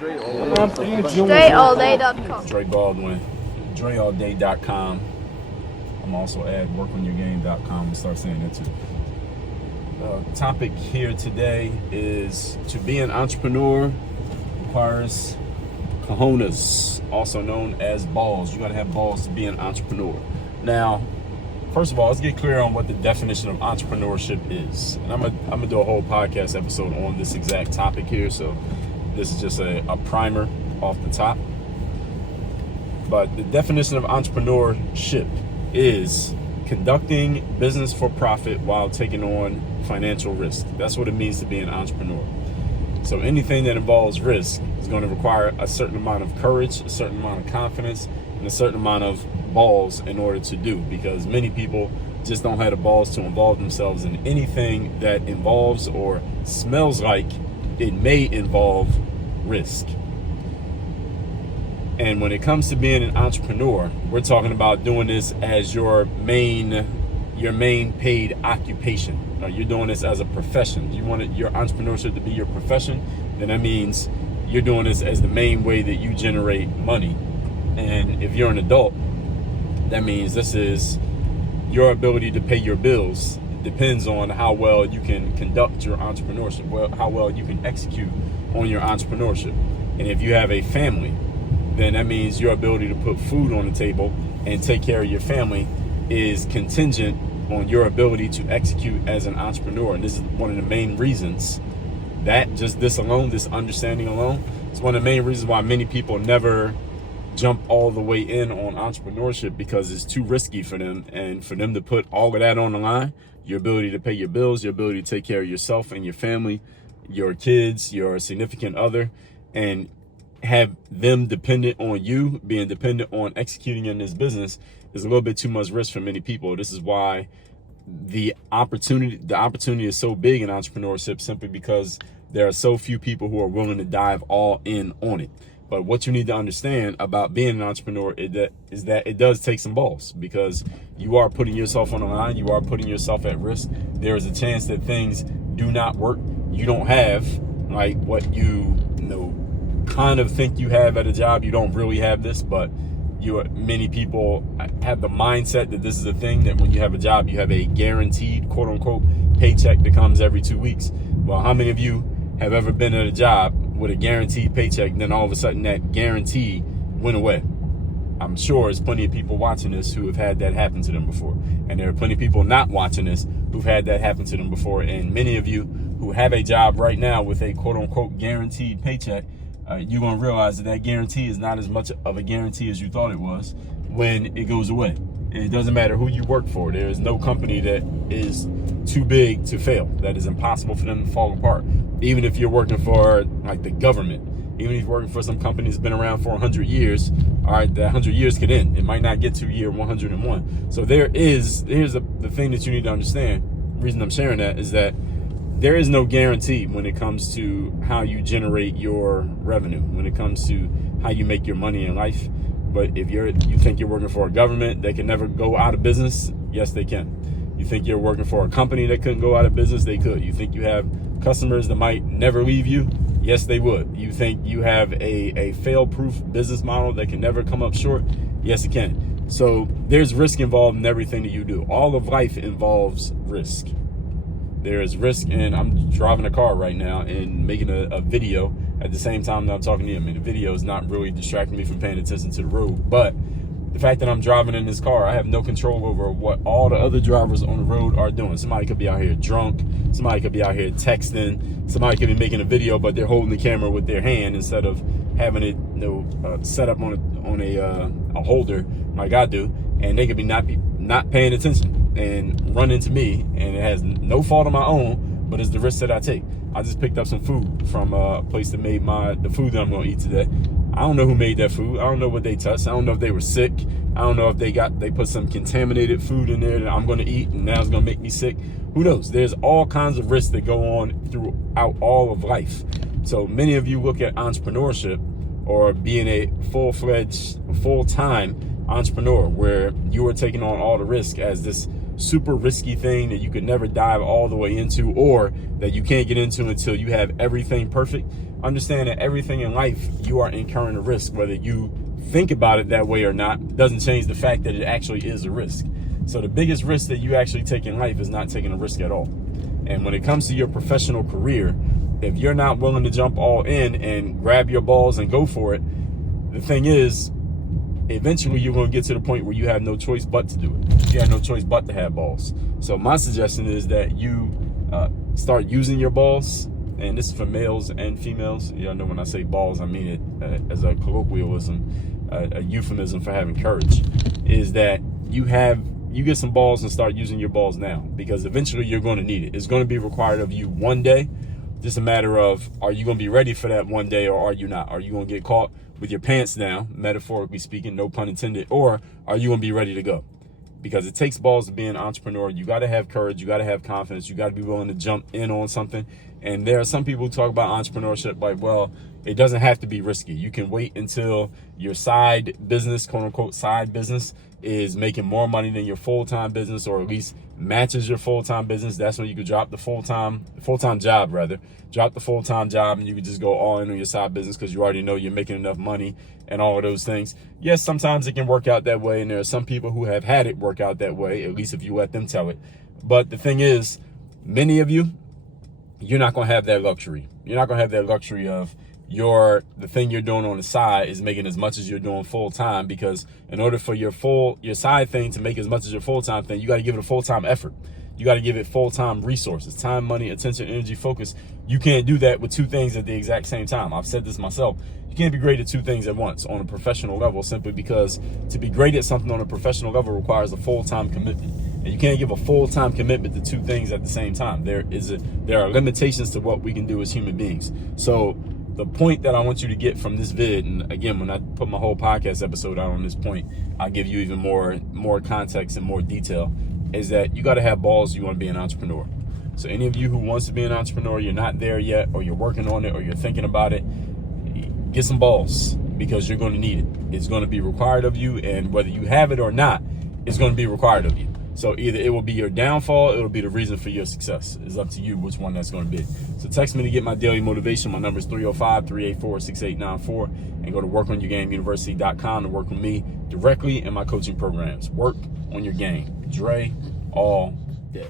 DreAllDay.com. Dre Baldwin, DreAllDay.com. I'm also at WorkOnYourGame.com and start saying that too. Topic here today is to be an entrepreneur requires cojones, also known as balls. You gotta have balls to be an entrepreneur. Now, first of all, let's get clear on what the definition of entrepreneurship is. And I'm gonna do a whole podcast episode on this exact topic here. So this is just a primer off the top. But the definition of entrepreneurship is conducting business for profit while taking on financial risk. That's what it means to be an entrepreneur. So anything that involves risk is going to require a certain amount of courage, a certain amount of confidence, and a certain amount of balls in order to do, because many people just don't have the balls to involve themselves in anything that involves or smells like it may involve risk. And when it comes to being an entrepreneur, we're talking about doing this as your main paid occupation. You're doing this as a profession. You want your entrepreneurship to be your profession, then that means you're doing this as the main way that you generate money. And if you're an adult, that means this is your ability to pay your bills. It depends on how well you can conduct your entrepreneurship, how well you can execute on your entrepreneurship. And if you have a family, then that means your ability to put food on the table and take care of your family is contingent on your ability to execute as an entrepreneur. And this is one of the main reasons that just this alone, this understanding alone, it's one of the main reasons why many people never jump all the way in on entrepreneurship, because it's too risky for them. And for them to put all of that on the line, your ability to pay your bills, your ability to take care of yourself and your family, your kids, your significant other, and have them dependent on you, being dependent on executing in this business, is a little bit too much risk for many people. This is why the opportunity is so big in entrepreneurship, simply because there are so few people who are willing to dive all in on it. But what you need to understand about being an entrepreneur is that it does take some balls, because you are putting yourself on the line. You are putting yourself at risk. There is a chance that things do not work. You don't have like what you kind of think you have at a job. You don't really have this, but many people have the mindset that this is a thing, that when you have a job, you have a guaranteed, quote unquote, paycheck that comes every 2 weeks. Well, how many of you have ever been at a job with a guaranteed paycheck, and then all of a sudden that guarantee went away? I'm sure there's plenty of people watching this who have had that happen to them before. And there are plenty of people not watching this who've had that happen to them before. And many of you who have a job right now with a quote unquote guaranteed paycheck, you're going to realize that guarantee is not as much of a guarantee as you thought it was when it goes away. And it doesn't matter who you work for. There is no company that is too big to fail, that is impossible for them to fall apart. Even if you're working for like the government, even if you're working for some company that's been around for 100 years, all right, that 100 years could end. It might not get to year 101. So here's the thing that you need to understand. The reason I'm sharing that is that there is no guarantee when it comes to how you generate your revenue, when it comes to how you make your money in life. But if you think you're working for a government that can never go out of business, yes, they can. You think you're working for a company that couldn't go out of business, they could. You think you have customers that might never leave you, yes, they would. You think you have a fail-proof business model that can never come up short, yes, it can. So there's risk involved in everything that you do. All of life involves risk. There is risk, and I'm driving a car right now and making a video at the same time that I'm talking to you. I mean, the video is not really distracting me from paying attention to the road, but the fact that I'm driving in this car, I have no control over what all the other drivers on the road are doing. Somebody could be out here drunk. Somebody could be out here texting. Somebody could be making a video, but they're holding the camera with their hand instead of having it set up on a holder like I do, and they could be not paying attention and run into me, and it has no fault of my own, but it's the risk that I take. I just picked up some food from a place that made the food that I'm going to eat today. I don't know who made that food. I don't know what they touched. I don't know if they were sick. I don't know if they put some contaminated food in there that I'm going to eat and now it's going to make me sick. Who knows? There's all kinds of risks that go on throughout all of life. So many of you look at entrepreneurship or being a full-fledged, full-time entrepreneur where you are taking on all the risk as this super risky thing that you could never dive all the way into, or that you can't get into until you have everything perfect, understand that everything in life you are incurring a risk. Whether you think about it that way or not doesn't change the fact that it actually is a risk. So the biggest risk that you actually take in life is not taking a risk at all. And when it comes to your professional career, if you're not willing to jump all in and grab your balls and go for it, the thing is, eventually you're going to get to the point where you have no choice but to do it. You have no choice but to have balls. So my suggestion is that you start using your balls, and this is for males and females. Y'all know when I say balls, I mean it as a colloquialism, a euphemism for having courage, is that you get some balls and start using your balls now, because eventually you're going to need it. It's going to be required of you one day. Just a matter of, are you going to be ready for that one day, or are you not? Are you going to get caught with your pants down, metaphorically speaking, no pun intended, or are you going to be ready to go? Because it takes balls to be an entrepreneur. You got to have courage. You got to have confidence. You got to be willing to jump in on something. And there are some people who talk about entrepreneurship like, well, it doesn't have to be risky. You can wait until your side business, quote unquote, side business is making more money than your full-time business, or at least matches your full-time business. That's when you could drop the full-time job, drop the full-time job, and you could just go all in on your side business because you already know you're making enough money and all of those things. Yes, sometimes it can work out that way, and there are some people who have had it work out that way, at least if you let them tell it. But the thing is, many of you, you're not going to have that luxury. You're not going to have that luxury of the thing you're doing on the side is making as much as you're doing full time, because in order for your side thing to make as much as your full-time thing, you got to give it a full-time effort. You got to give it full-time resources, time, money, attention, energy, focus. You can't do that with two things at the exact same time. I've said this myself. You can't be great at two things at once on a professional level, simply because to be great at something on a professional level requires a full-time commitment. And you can't give a full-time commitment to two things at the same time. There are limitations to what we can do as human beings. So the point that I want you to get from this vid, and again, when I put my whole podcast episode out on this point, I'll give you even more context and more detail, is that you got to have balls. You want to be an entrepreneur. So any of you who wants to be an entrepreneur, you're not there yet, or you're working on it, or you're thinking about it, get some balls, because you're going to need it. It's going to be required of you, and whether you have it or not, it's going to be required of you. So either it will be your downfall, it will be the reason for your success. It's up to you which one that's going to be. So text me to get my daily motivation. My number is 305-384-6894. And go to workonyourgameuniversity.com to work with me directly in my coaching programs. Work on your game. Dre all day.